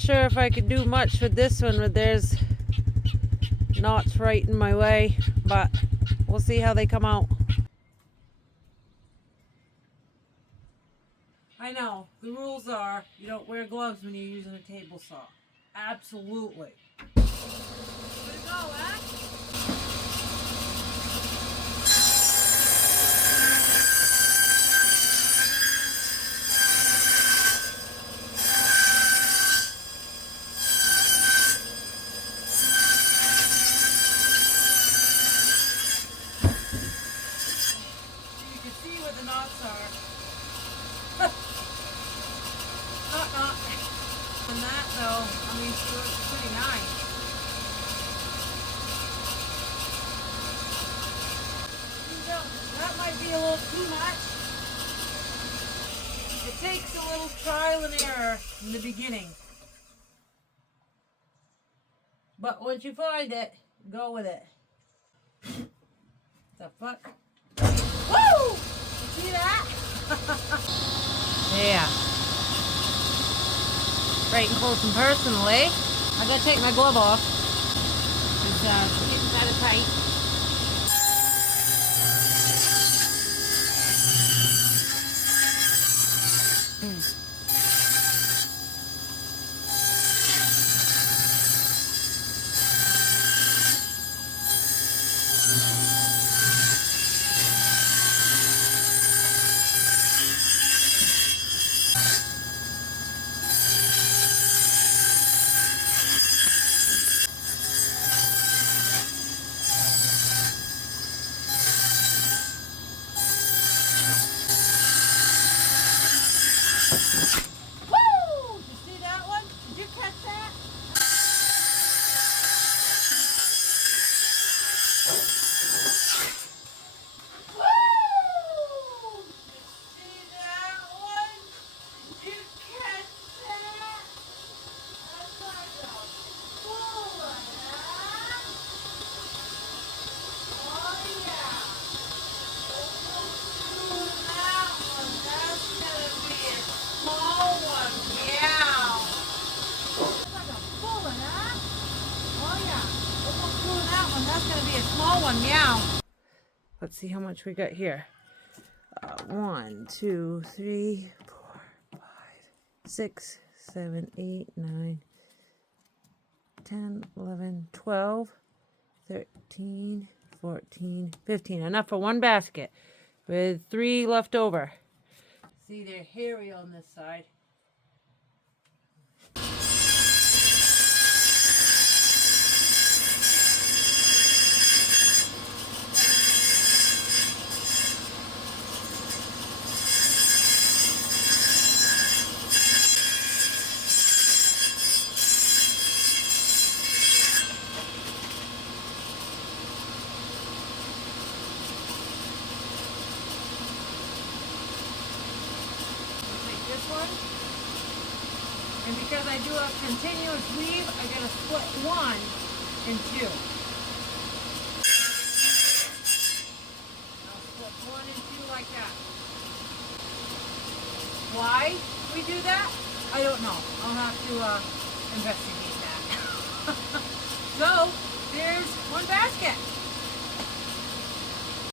sure if I could do much with this one, but there's knots right in my way, but we'll see how they come out. I know, the rules are you don't wear gloves when you're using a table saw. Absolutely. Way to go, Ash. You can see where the knots are. Not. And that though, I mean, she looks pretty nice. That might be a little too much. It takes a little trial and error in the beginning. But once you find it, go with it. The fuck? Woo! See that? Yeah. Right and close and personal, eh? I gotta take my glove off. It's getting kind of tight. Woo! Did you see that one? Did you catch that? Woo! Did you see that one? Did you catch that? That's like a full one, huh? Oh yeah. Ooh, that one. That's gonna be a small one. Meow. That's like a full one, huh? Oh yeah. Almost doing that one. That's gonna be a small one. Meow. Let's see how much we got here. 1, 2, 3, 4, 5, 6, 7, 8, 9, 10, 11, 12, 13, 14, 15. Enough for one basket with 3 left over. See, they're hairy on this side. This one, and because I do a continuous weave, I gotta split one in 2. I'll split 1 in 2 like that. Why we do that? I don't know. I'll have to investigate that. So there's one basket.